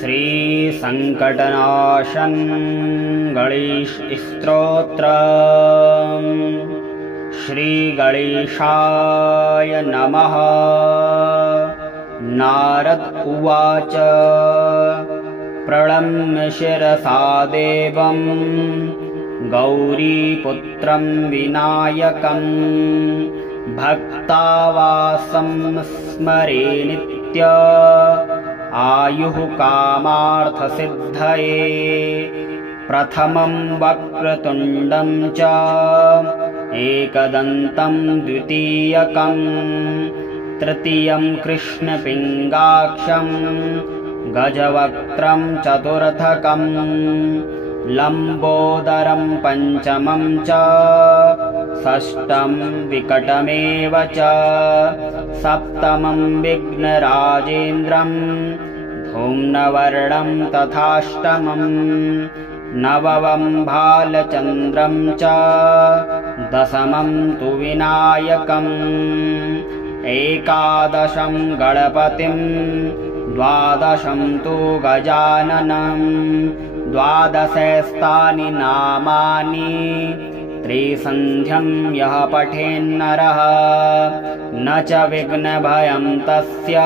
श्रीसङ्कटनाशं गणेशस्तोत्रम्। श्रीगणेशाय नमः। नारद उवाच प्रणम्य शिरसा देवं गौरीपुत्रं विनायकं भक्तावासं स्मरे नित्य आयुः कामार्थसिद्धये। प्रथमं वक्रतुण्डं च एकदन्तं द्वितीयकं तृतीयं कृष्णपिङ्गाक्षं गजवक्त्रं चतुर्थकं लम्बोदरं पञ्चमं च षष्ठं विकटमेव च सप्तमं विघ्नराजेन्द्रं धूम्रवर्णं तथाष्टमं नवमं भालचन्द्रं च दशमं तु विनायकम् एकादशं गणपतिं द्वादशं तु गजाननं द्वादशस्तानि नामानि त्रिसन्ध्यं यः पठेन्नरः न च विघ्नभयं तस्य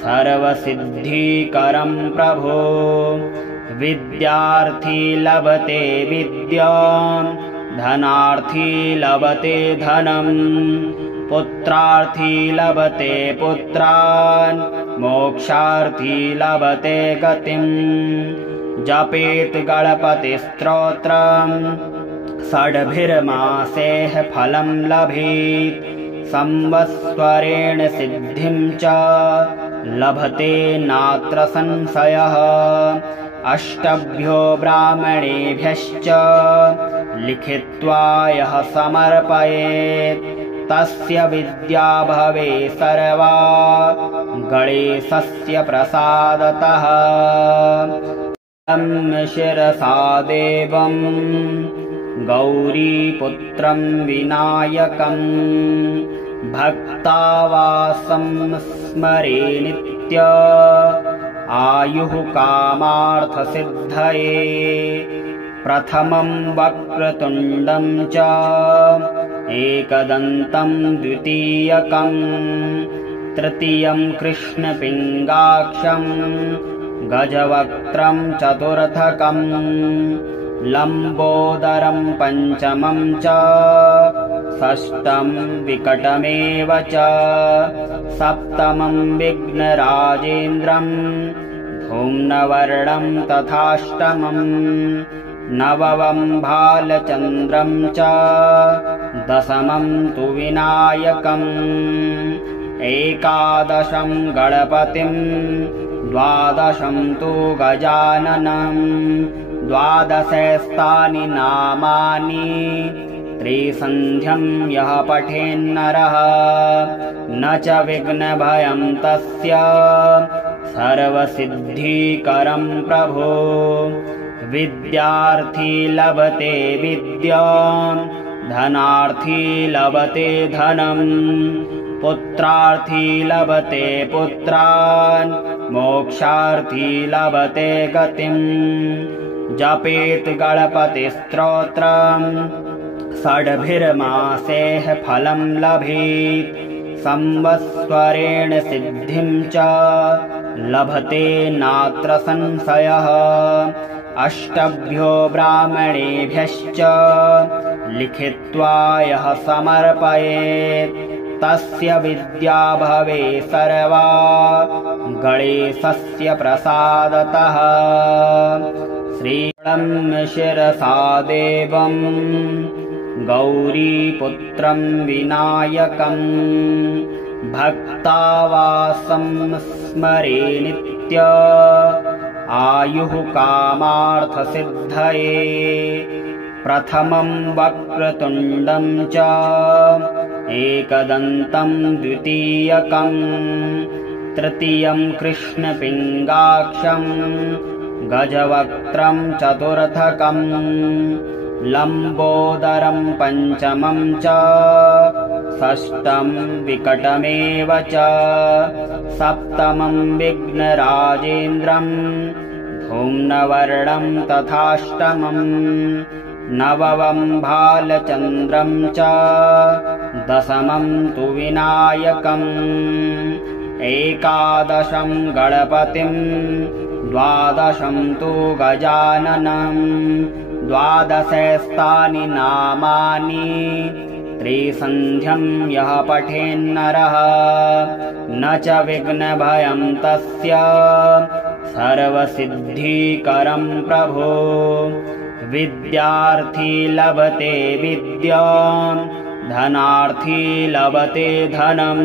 सर्वसिद्धिकरं प्रभो। विद्यार्थी लभते विद्यां धनार्थी लभते धनं पुत्रार्थी लभते पुत्रान् मोक्षार्थी लभते गतिं। जपेत गणपतिस्तोत्रं षड्भिर्मासेः फलं लभेत् संवत्सरेण सिद्धिं च लभते नात्र संशयः। अष्टभ्यो ब्राह्मणेभ्यश्च लिखित्वा यः समर्पयेत् तस्य विद्या भवे सर्वा गणेशस्य प्रसादतः। शिरसा देवं गौरीपुत्रं विनायकं भक्तावासं स्मरे नित्य आयुः कामार्थसिद्धये। प्रथमं वक्रतुण्डं च एकदन्तं द्वितीयकं तृतीयं कृष्णपिङ्गाक्षं गजवक्त्रं चतुर्थकं लम्बोदरं पञ्चमं च षष्ठं विकटमेव च सप्तमं विघ्नराजेन्द्रं धूम्रवर्णं तथाष्टमं नवमं भालचन्द्रं च दशमं तु विनायकम् एकादशं गणपतिं द्वादशं तु गजाननं द्वादशस्तानि नामानि त्रिसन्ध्यं यः पठेन्नरः न च विघ्नभयं तस्य सर्वसिद्धिकरं प्रभो। विद्यार्थी लभते विद्यां धनार्थी लभते धनं पुत्रार्थी लभते पुत्रान् मोक्षार्थी लभते गतिं। जपेत गणपतिस्तोत्रं षड्भिर्मासेः फलं लभेत् संवत्सरेण सिद्धिं च लभते नात्र संशयः। अष्टभ्यो ब्राह्मणेभ्यश्च लिखित्वा यः समर्पयेत् तस्य विद्या भवे सर्वा गणेशस्य प्रसादतः। श्रीप्रणम्य शिरसा देवं गौरीपुत्रं विनायकं भक्तावासं स्मरे नित्य आयुः कामार्थसिद्धये। प्रथमं वक्रतुण्डं च एकदन्तं द्वितीयकं तृतीयं कृष्णपिङ्गाक्षं गजवक्त्रं चतुर्थकं लम्बोदरं पञ्चमं च षष्ठं विकटमेव च सप्तमं विघ्नराजेन्द्रं धूम्नवर्णं तथाष्टमं नवमं भालचन्द्रं च दशमं तु विनायकम् एकादशं गणपतिं द्वादशं तु गजाननं द्वादशैस्तानि नामानि त्रिसन्ध्यं यः पठेन्नरः न च विघ्नभयं तस्य सर्वसिद्धिकरं प्रभो विद्यार्थी लभते विद्यां धनार्थी लभते धनं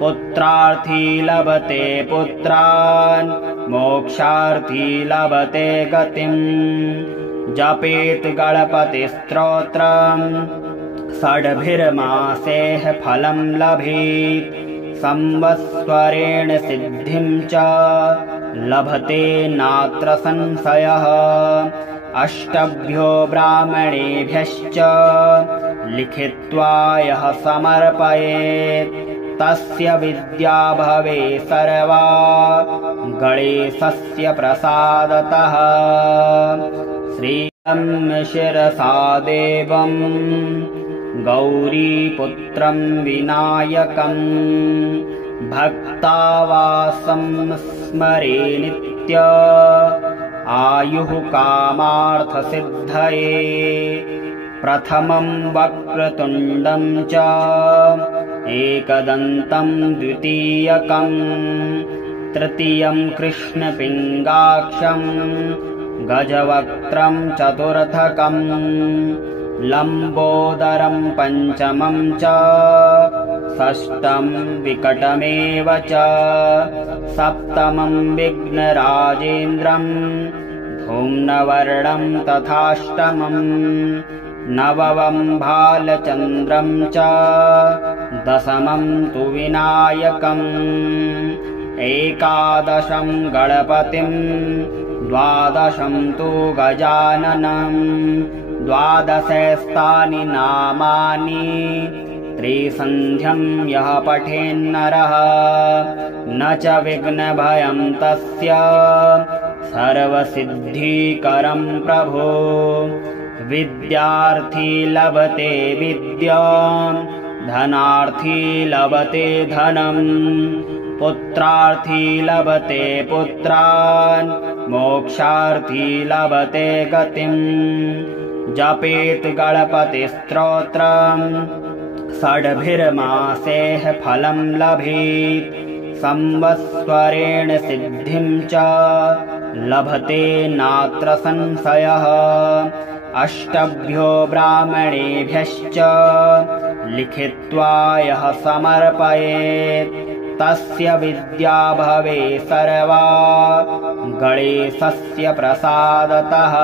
पुत्रार्थी लभते पुत्रान् मोक्षार्थी लभते गतिम् जपेत् गणपतिस्तोत्रं षड्भिर्मासेः फलं लभेत् संवत्सरेण सिद्धिं च लभते नात्र संशयः अष्टभ्यो ब्राह्मणेभ्यश्च लिखित्वा यः समर्पयेत् तस्य विद्या भवे सर्वा गणेशस्य प्रसादतः श्रीं शिरसा देवं गौरीपुत्रं विनायकं भक्तावासं स्मरे नित्य आयुः कामार्थसिद्धये प्रथमं वक्रतुण्डं च एकदन्तं द्वितीयकं तृतीयं कृष्णपिङ्गाक्षं गजवक्त्रं चतुर्थकं लम्बोदरं पञ्चमं च षष्ठं विकटमेव च सप्तमं विघ्नराजेन्द्रं धूम्नवर्णं तथाष्टमं नवमं भालचन्द्रं च दशमं तु विनायकम् एकादशं गणपतिं द्वादशं तु गजाननं द्वादशैस्तानि नामानि त्रिसन्ध्यं यः पठेन्नरः न च विघ्नभयं तस्य सर्वसिद्धिकरं प्रभो विद्यार्थी लभते विद्यां धनार्थी लभते धनं पुत्रार्थी लभते पुत्रान् मोक्षार्थी लभते गतिम् जपेत् गणपतिस्तोत्रं षड्भिर्मासेः फलं लभेत् संवत्सरेण सिद्धिं च लभते नात्र संशयः अष्टभ्यो ब्राह्मणेभ्यश्च लिखित्वा यः समर्पयेत् तस्य विद्या भवे सर्वा गणेशस्य प्रसादतः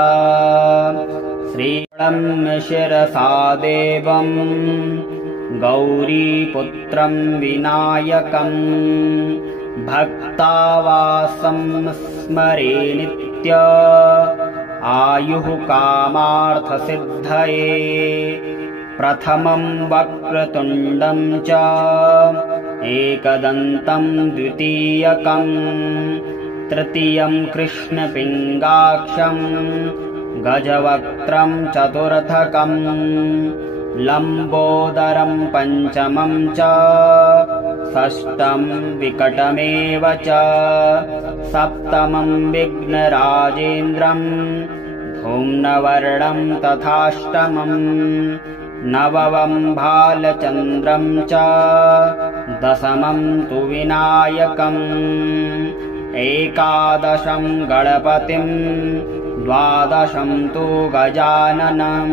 श्रीं शिरसा देवं गौरीपुत्रं विनायकं भक्तावासं स्मरे नित्य आयुः कामार्थसिद्धये प्रथमं वक्रतुण्डं च एकदन्तं द्वितीयकं तृतीयं कृष्णपिङ्गाक्षं गजवक्त्रं चतुर्थकं लम्बोदरं पञ्चमं च षष्ठं विकटमेव च सप्तमं विघ्नराजेन्द्रं धूम्नवर्णं तथाष्टमं नवमं भालचन्द्रं च दशमं तु विनायकम् एकादशं गणपतिं द्वादशं तु गजाननं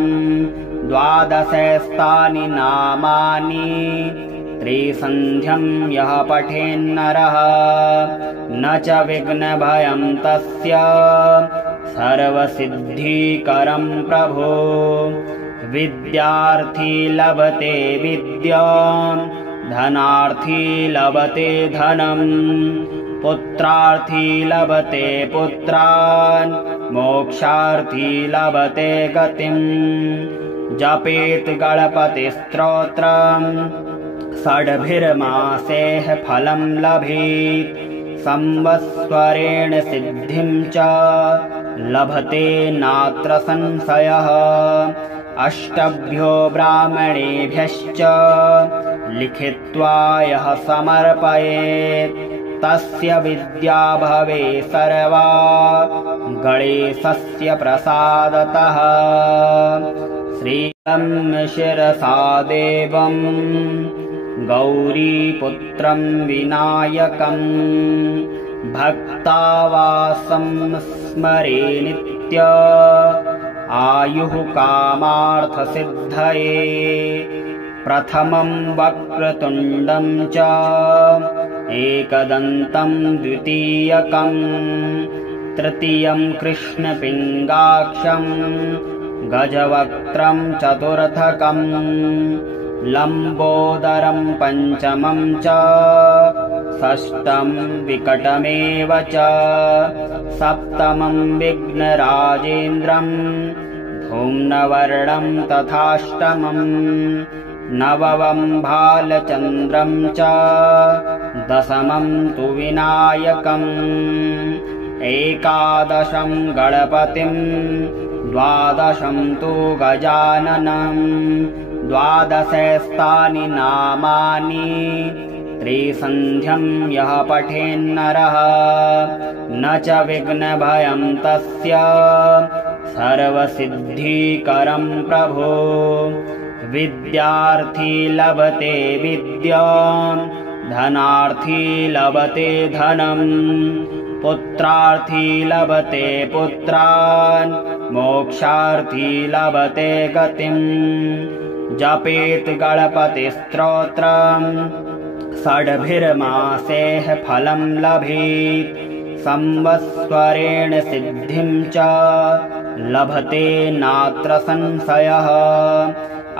द्वादशैस्तानि नामानि त्रिसन्ध्यं यः पठेन्नरः न च विघ्नभयं तस्य सर्वसिद्धिकरं प्रभो विद्यार्थी लभते विद्यां धनार्थी लभते धनं पुत्रार्थी लभते पुत्रान् मोक्षार्थी लभते गतिम् जपेत् गणपतिस्तोत्रं षड्भिर्मासेः फलं लभेत् संवत्सरेण सिद्धिं च लभते नात्र संशयः अष्टभ्यो ब्राह्मणेभ्यश्च लिखित्वा यः समर्पयेत् तस्य विद्या भवे सर्वा गणेशस्य प्रसादतः श्रीलं शिरसा देवं गौरीपुत्रं विनायकं भक्तावासं स्मरे नित्य आयुः कामार्थसिद्धये प्रथमं वक्रतुण्डं च एकदन्तं द्वितीयकं तृतीयं कृष्णपिङ्गाक्षं गजवक्त्रं चतुर्थकं लम्बोदरं पञ्चमं च षष्ठं विकटमेव च सप्तमं विघ्नराजेन्द्रं धूम्रवर्णं तथाष्टमं नवमं भालचन्द्रं च दशमं तु विनायकम् एकादशं गणपतिं द्वादशं तु गजाननं द्वादशस्थानि नामानि त्रिसन्ध्यं यः पठेन्नरः न च विघ्नभयं तस्य सर्वसिद्धिकरं प्रभो विद्यार्थी लभते विद्यां धनार्थी लभते धनं पुत्रार्थी लभते पुत्रान् मोक्षार्थी लभते गतिं जपेत् गणपतिस्तोत्रं षड्भिर्मासेः फलं लभेत् संवत्सरेण सिद्धिं च लभते नात्र संशयः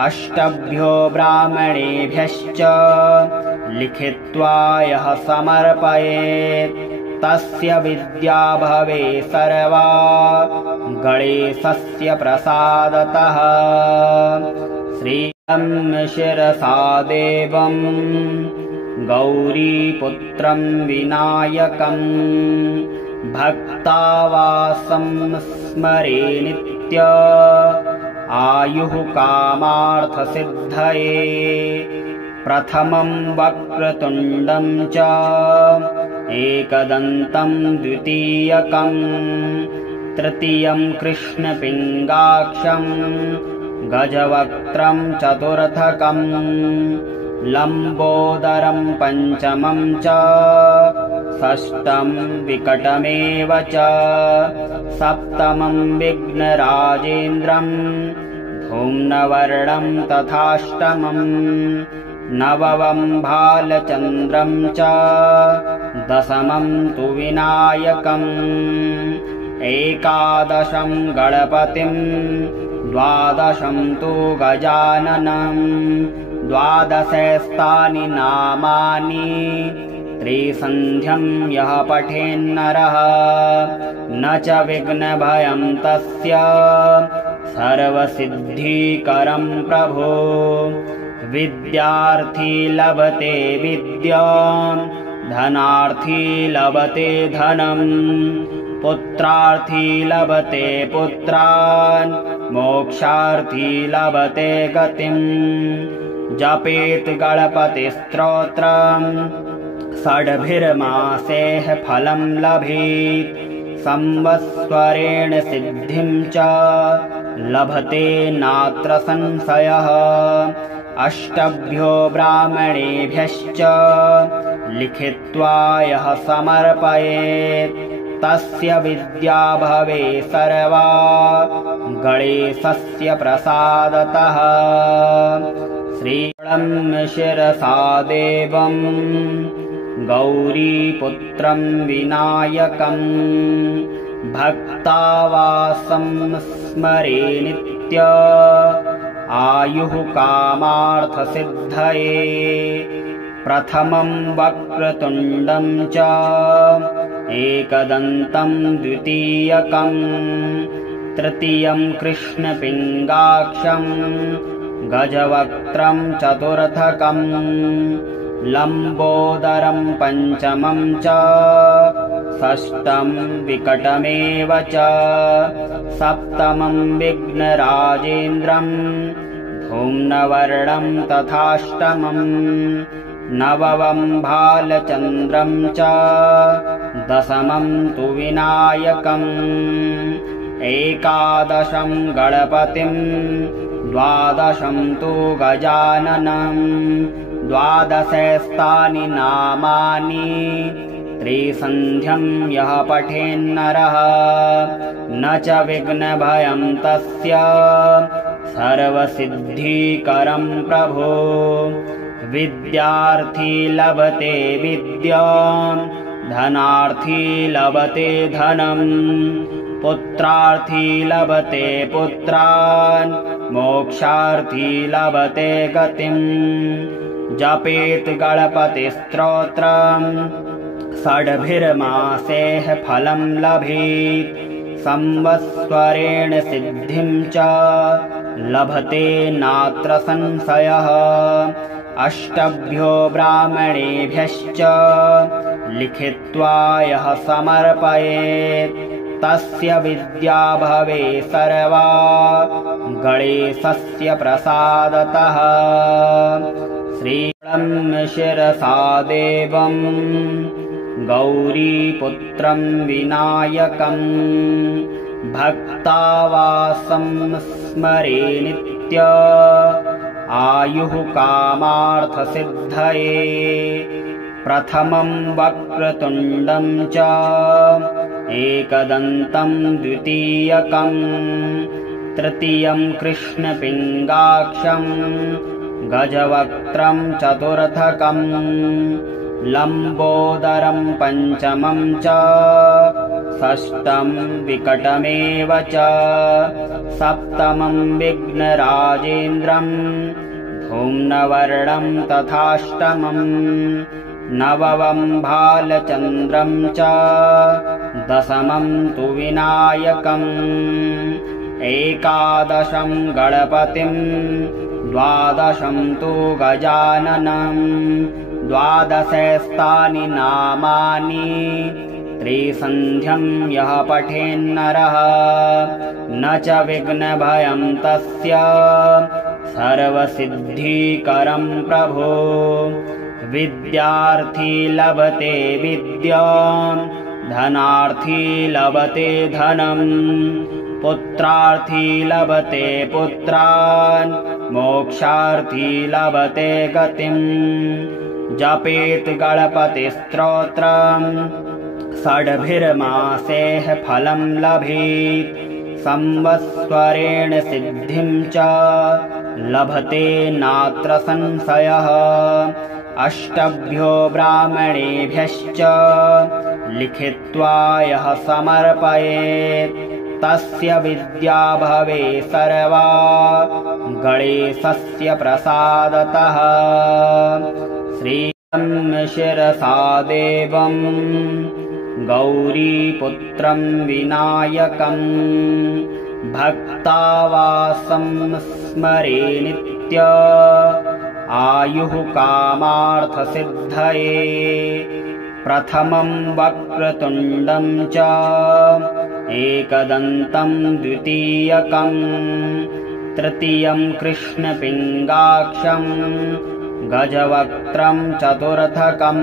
अष्टभ्यो ब्राह्मणेभ्यश्च लिखित्वा यः समर्पयेत् तस्य विद्या भवे सर्वा गणेशस्य प्रसादतः श्रीलं शिरसा देवं गौरीपुत्रं विनायकं भक्तावासं स्मरे नित्य आयुः कामार्थसिद्धये प्रथमं वक्रतुण्डं च एकदन्तं द्वितीयकं तृतीयं कृष्णपिङ्गाक्षं गजवक्त्रं चतुर्थकं लम्बोदरं पञ्चमं च षष्ठं विकटमेव च सप्तमं विघ्नराजेन्द्रं धूम्रवर्णं तथाष्टमं नवमं भालचन्द्रं च दशमं तु विनायकम् एकादशं गणपतिं द्वादशं तु गजाननं द्वादशस्थानि नामानि त्रिसन्ध्यं यः पठेन्नरः न च विघ्नभयं तस्य सर्वसिद्धिकरं प्रभो विद्यार्थी लभते विद्यां धनार्थी लभते धनं पुत्रार्थी लभते पुत्रान् मोक्षार्थी लभते गतिं जपेत् गणपतिस्तोत्रं षड्भिर्मासेः फलं लभेत् संवत्सरेण सिद्धिं च लभते नात्र संशयः अष्टभ्यो ब्राह्मणेभ्यश्च लिखित्वा यः समर्पयेत् तस्य विद्या भवे सर्वा गणेशस्य प्रसादतः श्रीलं शिरसा देवं गौरीपुत्रं विनायकं भक्तावासं स्मरे नित्य आयुः कामार्थसिद्धये प्रथमं वक्रतुण्डं च एकदन्तं द्वितीयकं तृतीयं कृष्णपिङ्गाक्षं गजवक्त्रं चतुर्थकम् लम्बोदरं पञ्चमं च षष्ठं विकटमेव च सप्तमं विघ्नराजेन्द्रं धूम्रवर्णं तथाष्टमं नवमं भालचन्द्रं च दशमं तु विनायकम् एकादशं गणपतिं द्वादशं तु गजाननं द्वादशस्तानि नामानि त्रिसन्ध्यं यः पठेन्नरः न च विघ्नभयं तस्य सर्वसिद्धिकरं प्रभो विद्यार्थी लभते विद्यां धनार्थी लभते धनं पुत्रार्थी लभते पुत्रान् मोक्षार्थी लभते गतिम् जपेत् गणपतिस्तोत्रं षड्भिर्मासेः फलं लभेत् संवत्सरेण सिद्धिं च लभते नात्र संशयः अष्टभ्यो ब्राह्मणेभ्यश्च लिखित्वा यः समर्पयेत् तस्य विद्या भवे सर्वा गणेशस्य प्रसादतः श्रीलं शिरसा देवं गौरीपुत्रं विनायकं भक्तावासं स्मरे नित्य आयुः कामार्थसिद्धये प्रथमं वक्रतुण्डं च एकदन्तं द्वितीयकं तृतीयं कृष्णपिङ्गाक्षं गजवक्त्रं चतुर्थकं लम्बोदरं पञ्चमं च षष्ठं विकटमेव च सप्तमं विघ्नराजेन्द्रं धूम्रवर्णं तथाष्टमं नवमं भालचन्द्रं च दशमं तु विनायकम् एकादशं गणपतिं द्वादशं तु गजाननं द्वादशस्तानि नामानि त्रिसन्ध्यं यः पठेन्नरः न च विघ्नभयं तस्य सर्वसिद्धिकरं प्रभो विद्यार्थी लभते विद्यां धनार्थी लभते धनं पुत्रार्थी लभते पुत्रान् मोक्षार्थी लभते गतिम् जपेत् गणपतिस्तोत्रं षड्भिर्मासेः फलं लभेत् संवत्सरेण सिद्धिं च लभते नात्र संशयः अष्टभ्यो ब्राह्मणेभ्यश्च लिखित्वा यः समर्पयेत् तस्य विद्या भवे सर्वा गणेशस्य प्रसादतः श्रीलं शिरसा देवं गौरीपुत्रं विनायकं भक्तावासं स्मरे नित्य आयुः कामार्थसिद्धये प्रथमं वक्रतुण्डं च एकदन्तं द्वितीयकं तृतीयं कृष्णपिङ्गाक्षं गजवक्त्रं चतुर्थकं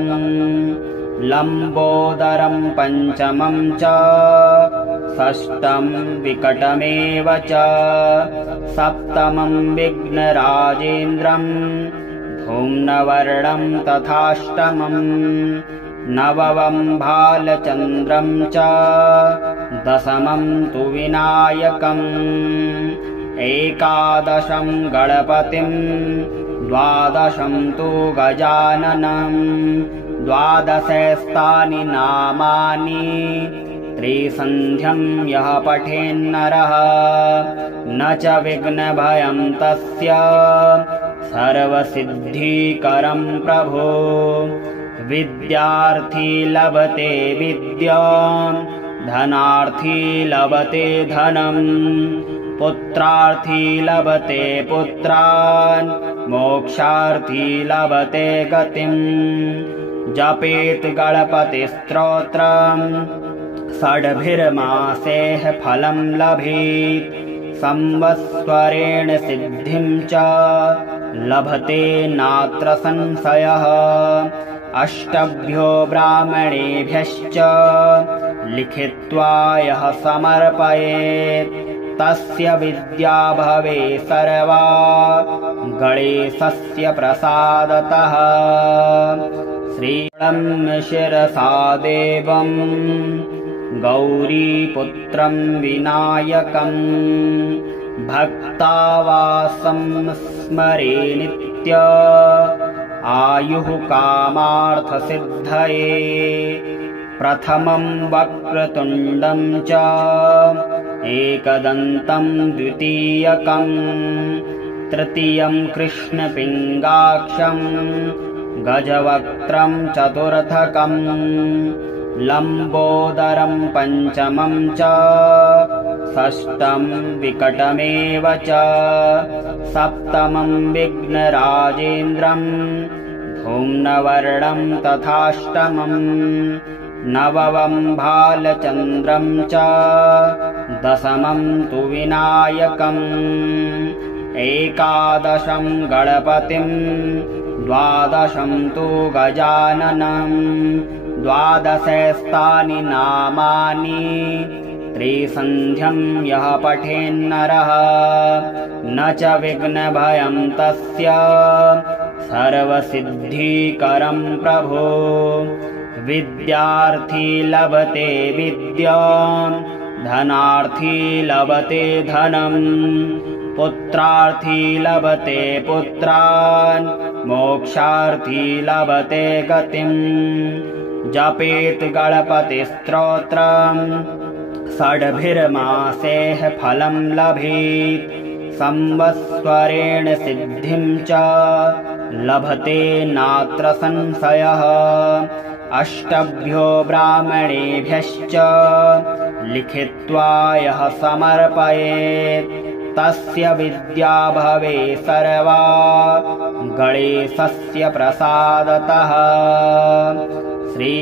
लम्बोदरं पञ्चमं च षष्ठं विकटमेव च सप्तमं विघ्नराजेन्द्रं धूम्रवर्णं तथाष्टमं नवमं भालचन्द्रं च दशमं तु विनायकम् एकादशं गणपतिं द्वादशं तु गजाननं द्वादशस्तानि नामानि त्रिसन्ध्यं यः पठेन्नरः न च विघ्नभयं तस्य सर्वसिद्धिकरं प्रभो विद्यार्थी लभते विद्यां धनार्थी लभते धनं पुत्रार्थी लभते पुत्रान् मोक्षार्थी लभते गतिम् जपेत् गणपतिस्तोत्रम् षड्भिर्मासेः फलं लभेत् संवत्सरेण सिद्धिं च लभते नात्र संशयः अष्टभ्यो ब्राह्मणेभ्यश्च लिखित्वा यः समर्पयेत् तस्य विद्या भवे सर्वा गणेशस्य प्रसादतः श्रीलं शिरसा देवं गौरीपुत्रं विनायकं भक्तावासं स्मरे नित्य आयुः कामार्थसिद्धये प्रथमं वक्रतुण्डं च एकदन्तं द्वितीयकं तृतीयं कृष्णपिङ्गाक्षं गजवक्त्रं चतुर्थकं लम्बोदरं पञ्चमं च षष्ठं विकटमेव च सप्तमं विघ्नराजेन्द्रं धूम्रवर्णं तथाष्टमं नवमं भालचन्द्रं च दशमं तु विनायकम् एकादशं गणपतिं द्वादशं तु गजाननं द्वादशस्तानि नामानि त्रिसन्ध्यं यः पठेन्नरः न च विघ्नभयं तस्य सर्वसिद्धिकरं प्रभो विद्यार्थी लभते विद्यां धनार्थी लभते धनं पुत्रार्थी लभते पुत्रान् मोक्षार्थी लभते गतिम् जपेत् गणपतिस्तोत्रम् षड्भिर्मासेः फलं लभेत् संवत्सरेण सिद्धिं च लभते नात्र संशयः अष्टभ्यो ब्राह्मणेभ्यश्च लिखित्वा यः समर्पयेत् तस्य विद्या भवे सर्वा गणेशस्य प्रसादतः श्री